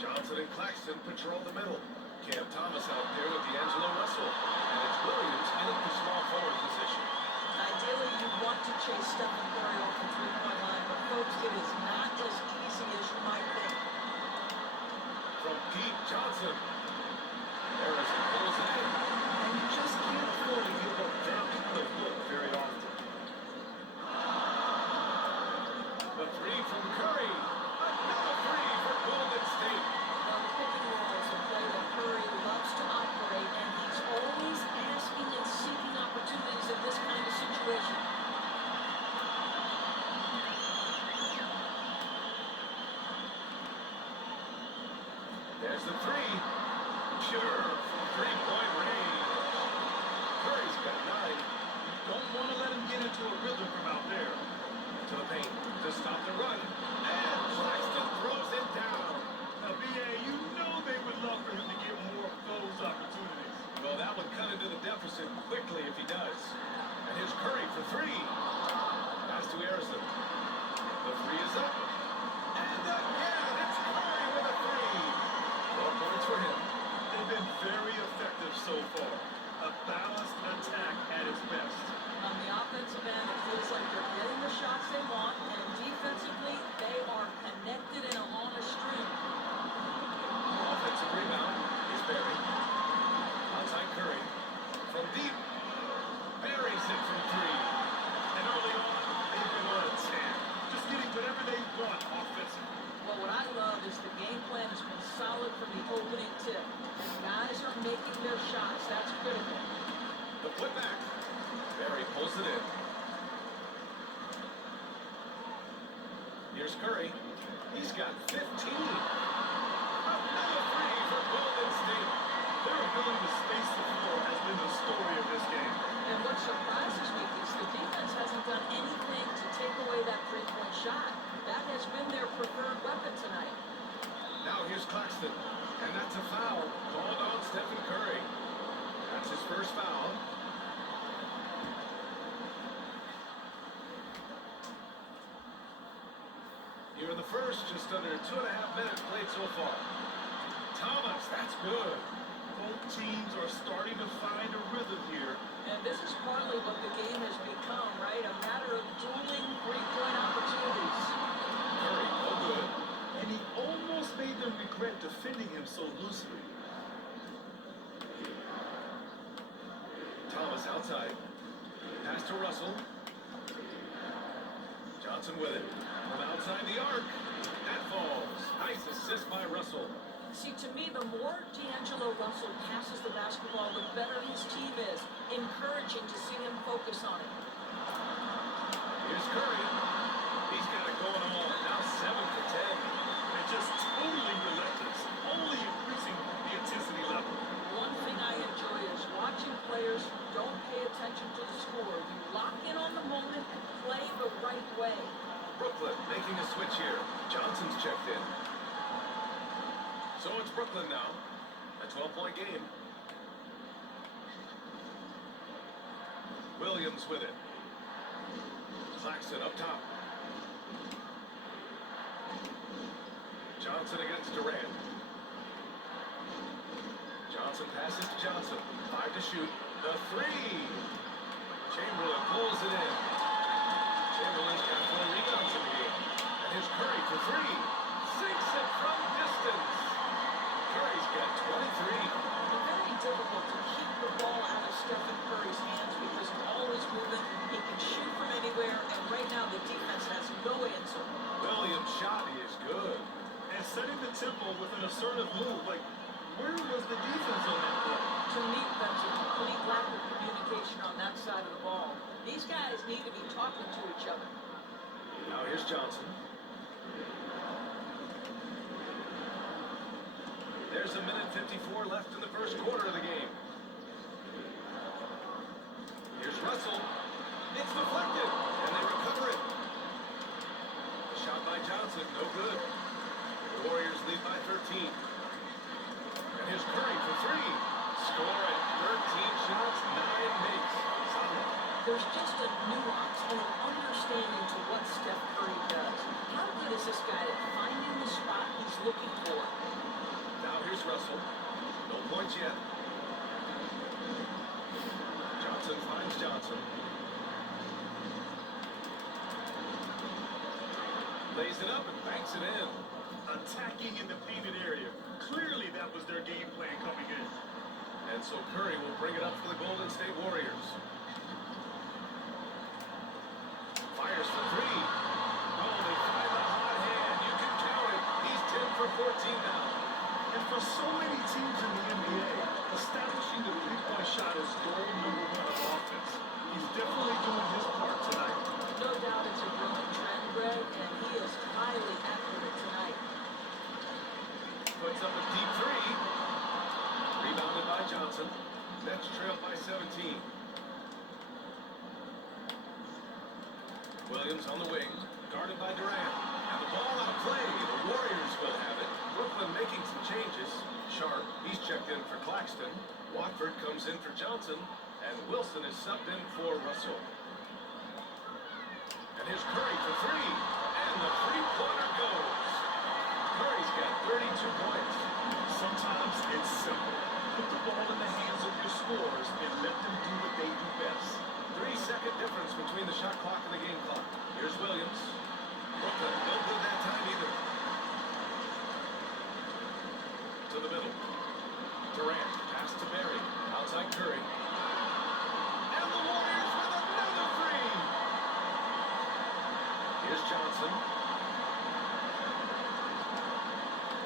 Johnson and Claxton patrol the middle. Cam Thomas out there with D'Angelo Russell. And it's Williams in at the small forward position. Ideally, you want to chase Stephen Curry off the three-point line, but folks, it is not as easy as you might think. From Pete Johnson. Harrison pulls it in. And you just can't afford to give up that kind of look very often. The three from Curry. Another three for Golden State. The pick and roll is a play that Curry loves to operate, and he's always asking and seeking opportunities in this kind of situation. There's the three. Pure from three-point range. Curry's got 9. Don't want to let him get into a rhythm from out there. To the paint to stop the run. And Claxton throws it down. Now, B.A., you know they would love for him to get more of those opportunities. Well, that would cut into the deficit quickly if he does. And here's Curry for 3. Pass to Harrison. The 3 is up. And again, it's Curry with a 3. 12 points for him. They've been very effective so far. A balanced attack at its best. On the offensive end, it feels like they're getting the shots they want, and defensively, they are connected and on a stream. Offensive rebound is Barry. Outside Curry. From deep. Barry's it from 3. And early on, they've been on a tear. Just getting whatever they want offensively. Well, what I love is the game plan has been solid from the opening tip. The guys are making their shots. That's critical. The putback. Barry pulls it in. Here's Curry. He's got 15. Another 3 for Golden State. Their ability to space the floor has been the story of this game. And what surprises me is the defense hasn't done anything to take away that three-point shot. That has been their preferred weapon tonight. Now here's Claxton. And that's a foul called on Stephen Curry. That's his first foul. Here in the first, just under 2.5 minutes played so far. Thomas, that's good. Both teams are starting to find a rhythm here. And this is partly what the game has become, right? A matter of dueling three-point opportunities. Curry, no good. And he almost made them regret defending him so loosely. Thomas outside. Pass to Russell. Johnson with it. From outside the arc. That falls. Nice assist by Russell. See, to me, the more D'Angelo Russell passes the basketball, the better his team is. Encouraging to see him focus on it. Here's Curry. He's got it going on. Now 7 for 10. And just totally relentless. Only increasing the intensity level. One thing I enjoy is watching players who don't pay attention to the score. You lock in on the moment and play the right way. Brooklyn making a switch here. Johnson's checked in. So it's Brooklyn now. A 12-point game. Williams with it. Claxton up top. Johnson against Durant. Johnson passes to Johnson. 5 to shoot. The 3. Chamberlain pulls it in. Chamberlain's got 4 rebounds in the game. And here's Curry for 3. Sinks it from distance. Curry's got 23. It's very difficult to keep the ball out of Stephen Curry's hands because the ball is moving. He can shoot from anywhere, and right now the defense has no answer. Williams' shot is good. And setting the tempo with an assertive move. Like, where was the defense on that play? To me, that's a complete lack of communication on that side of the ball. These guys need to be talking to each other. Now here's Johnson. There's a minute 54 left in the first quarter of the game. Here's Russell. It's deflected, and they recover it. Shot by Johnson, no good. The Warriors lead by 13. And here's Curry for 3. Score at 13 shots, 9 makes. Solid. There's just a nuance and an understanding to what Steph Curry does. How good is this guy at finding the spot he's looking for? points yet. Johnson finds Johnson. Lays it up and banks it in. Attacking in the painted area. Clearly that was their game plan coming in. And so Curry will bring it up for the Golden State Warriors. Fires for three. Oh, they find the hot hand. You can count it. He's 10 for 14 now. And for so many teams in the NBA, establishing the three-point shot is goal number one of offense. He's definitely doing his part tonight. No doubt it's a growing trend, Greg, and he is highly accurate tonight. Puts up a deep three. Rebounded by Johnson. Nets trail by 17. Williams on the wing, guarded by Durant. And the ball out of play. The Warriors will have it. Brooklyn making some changes. Sharp, he's checked in for Claxton. Watford comes in for Johnson. And Wilson is subbed in for Russell. And here's Curry for three. And the three-pointer goes. Curry's got 32 points. Sometimes it's simple. Put the ball in the hands of your scorers and let them do what they do best. 3-second difference between the shot clock and the game clock. Here's Williams. Brooklyn, no good that time either. To the middle. Durant, pass to Barry. Outside Curry. And the Warriors with another three. Here's Johnson.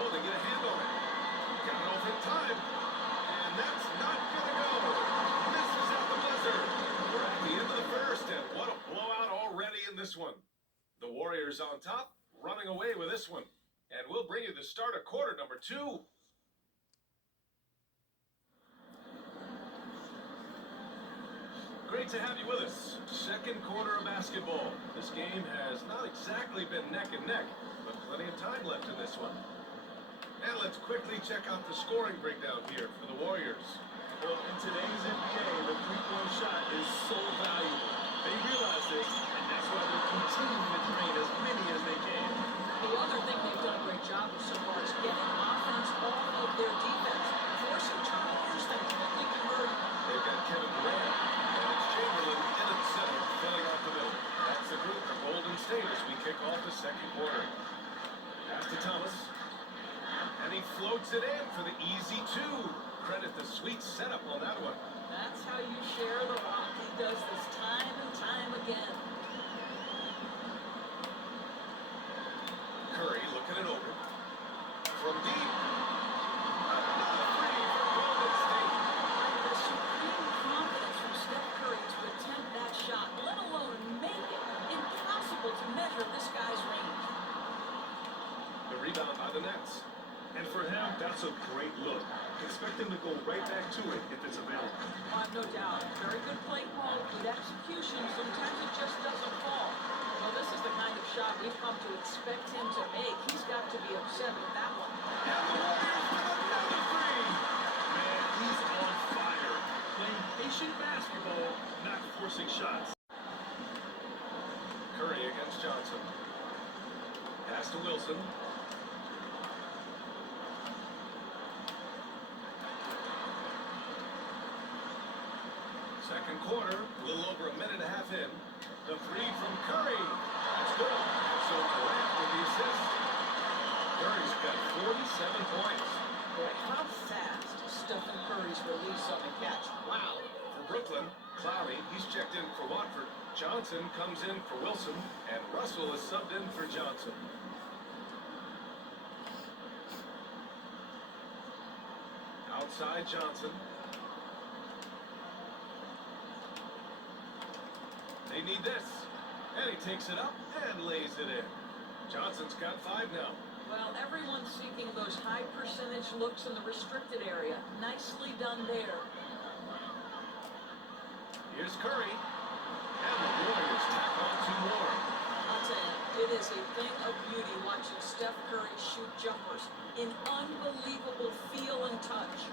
Oh, they get a hand on it. Got it off in time. And that's not going to go. Misses at the buzzer. We're at the end of the first, and what a blowout already in this one. The Warriors on top, running away with this one. And we'll bring you the start of quarter number 2. Great to have you with us. Second quarter of basketball. This game has not exactly been neck and neck, but plenty of time left in this one. And let's quickly check out the scoring breakdown here for the Warriors. Well, in today's NBA, the three-point shot is so valuable. They realize this, and that's why they're continuing to drain as many as they can. The other thing they've done a great job of so far is getting offense off of their defense, forcing turnovers and quickly converting. They've got Kevin Durant, and it's Chamberlain in at center, filling out the middle. That's the group for Golden State as we kick off the second quarter. Pass to Thomas. And he floats it in for the easy two. Credit the sweet setup on that one. That's how you share the rock. He does this time and time again. Curry looking it over. From deep. Another three for Golden State. The supreme confidence from Steph Curry to attempt that shot, let alone make it. Impossible to measure this guy's range. The rebound by the Nets. And for him, that's a great look. Expect him to go right back to it if it's available. No doubt. Very good play call, good execution. Sometimes it just doesn't fall. Well, this is the kind of shot we've come to expect him to make. He's got to be upset with that one. And the Warriors with another three. Man, he's on fire. Playing patient basketball, not forcing shots. Curry against Johnson. Pass to Wilson. Second quarter, a little over a minute and a half in. The three from Curry. That's good. So Durant with the assist. Curry's got 47 points. Boy, how fast Stephen Curry's release on the catch. Wow. For Brooklyn, Clowney, he's checked in for Watford. Johnson comes in for Wilson. And Russell is subbed in for Johnson. Outside Johnson. They need this. And he takes it up and lays it in. Johnson's got 5 now. Well, everyone's seeking those high percentage looks in the restricted area. Nicely done there. Here's Curry. And the Warriors tack on 2 more. I'll tell you, it is a thing of beauty watching Steph Curry shoot jumpers. An unbelievable feel and touch.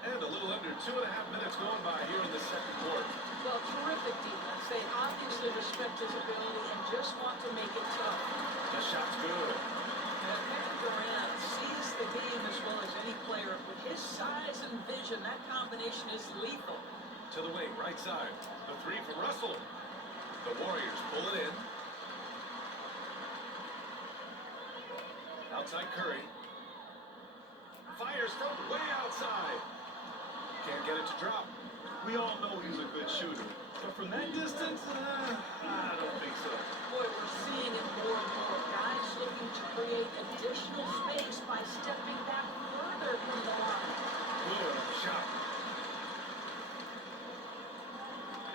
And a little under 2.5 minutes going by here in the second quarter. Well, terrific defense. They obviously respect his ability and just want to make it tough. The shot's good. Kevin Durant size and vision, that combination is lethal. To the wing, right side. The three from Russell. The Warriors pull it in. Outside Curry. Fires from way outside. Can't get it to drop. We all know he's a good shooter, but from that distance, I don't think so. Boy, we're seeing it more and more. Guys looking to create additional space by stepping back further from the line. Good on the shot.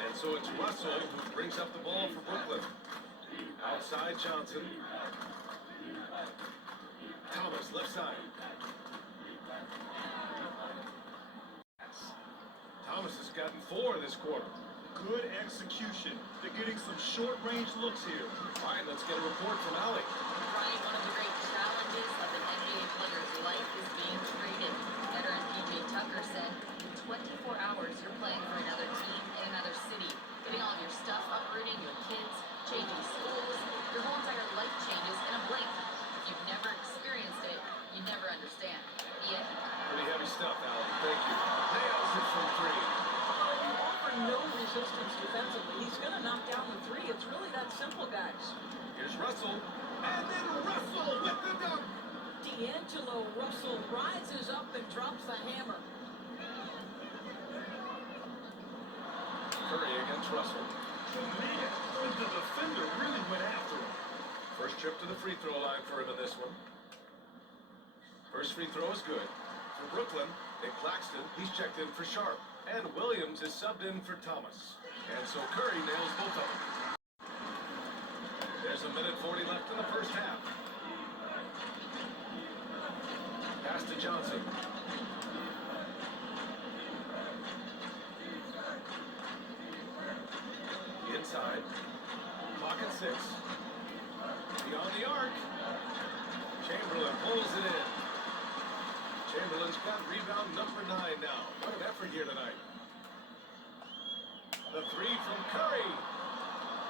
And so it's Russell who brings up the ball for Brooklyn. Outside Johnson. Thomas, left side. Thomas has gotten 4 this quarter. Good execution. They're getting some short-range looks here. All right, let's get a report from Allie. Brian, one of the great challenges of an NBA player's life is being traded. Veteran PJ Tucker said, in 24 hours, you're playing for another team in another city, getting all of your stuff, uprooting your kids, changing schools. Your whole entire life changes in a blink. If you've never experienced it, you never understand. Ian? Pretty heavy stuff, Allie. Thank you. Nails it from 3. You offer no resistance defensively. He's going to knock down the 3. It's really that simple, guys. Here's Russell. And then Russell with the dunk. D'Angelo Russell rises up and drops the hammer. Curry against Russell. Man, the defender really went after him. First trip to the free throw line for him in this one. First free throw is good. For Brooklyn, Nick Claxton, he's checked in for Sharp. And Williams is subbed in for Thomas. And so Curry nails both of them. There's a minute 40 left in the first half. Pass to Johnson. Inside. Clock at 6. Beyond the arc. Chamberlain pulls it in. Chamberlain's got rebound number 9 now. What an effort here tonight. The 3 from Curry.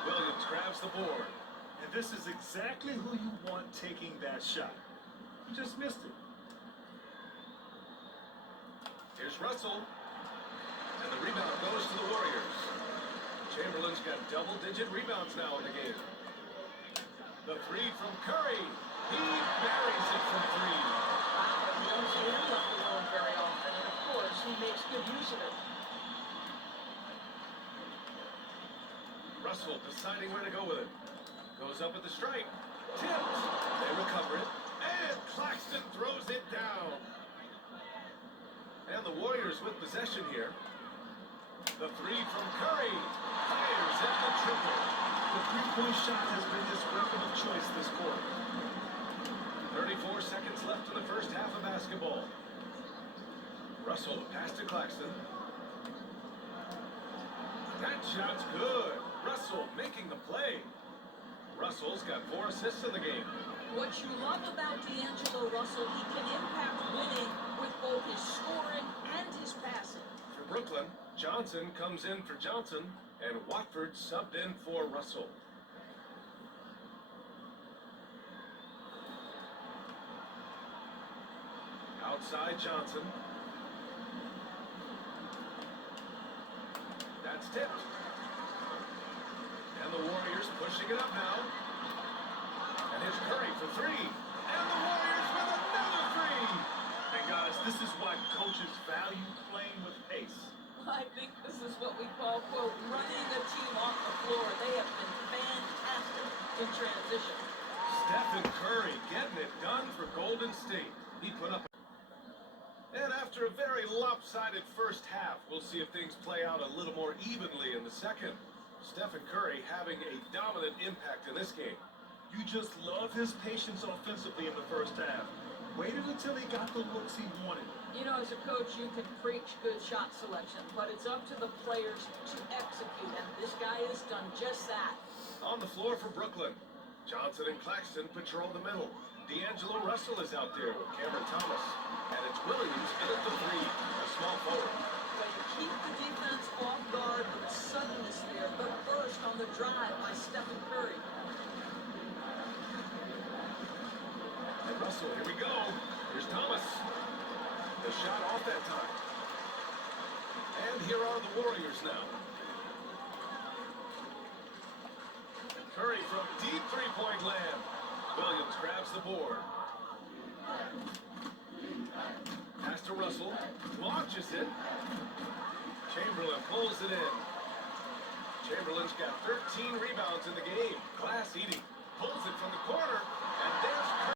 Williams grabs the board. And this is exactly who you want taking that shot. You just missed it. Here's Russell. And the rebound goes to the Warriors. Chamberlain's got double-digit rebounds now in the game. The 3 from Curry. He buries it from 3. You don't see him left alone very often, and of course, he makes good use of it. Russell deciding where to go with it. Goes up at the strike. Tipped. They recover it. And Claxton throws it down. And the Warriors with possession here. The 3 from Curry. Fires at the triple. The three-point shot has been his weapon of choice this quarter. 34 seconds left in the first half of basketball. Russell, pass to Claxton. That shot's good. Russell making the play. Russell's got 4 assists in the game. What you love about D'Angelo Russell, he can impact winning with both his scoring and his passing. For Brooklyn, Johnson comes in for Johnson, and Watford subbed in for Russell. Outside Johnson. That's tipped. And the Warriors pushing it up now. And here's Curry for 3. And the Warriors with another 3. And guys, this is why coaches value playing with pace. I think this is what we call, quote, running the team off the floor. They have been fantastic in transition. Stephen Curry getting it done for Golden State. He put up. And after a very lopsided first half, we'll see if things play out a little more evenly in the second. Stephen Curry having a dominant impact in this game. You just love his patience offensively in the first half. Waited until he got the looks he wanted. You know, as a coach, you can preach good shot selection, but it's up to the players to execute, and this guy has done just that. On the floor for Brooklyn, Johnson and Claxton patrol the middle. D'Angelo Russell is out there with Cameron Thomas. And it's Williams in at the 3, a small forward. But you keep the defense off guard with the suddenness there, the burst on the drive by Stephen Curry. And Russell, here we go. Here's Thomas. The shot off that time. And here are the Warriors now. Curry from deep three-point land. Williams grabs the board. Pass to Russell. Launches it. Chamberlain pulls it in. Chamberlain's got 13 rebounds in the game. Class eating. Pulls it from the corner. And there's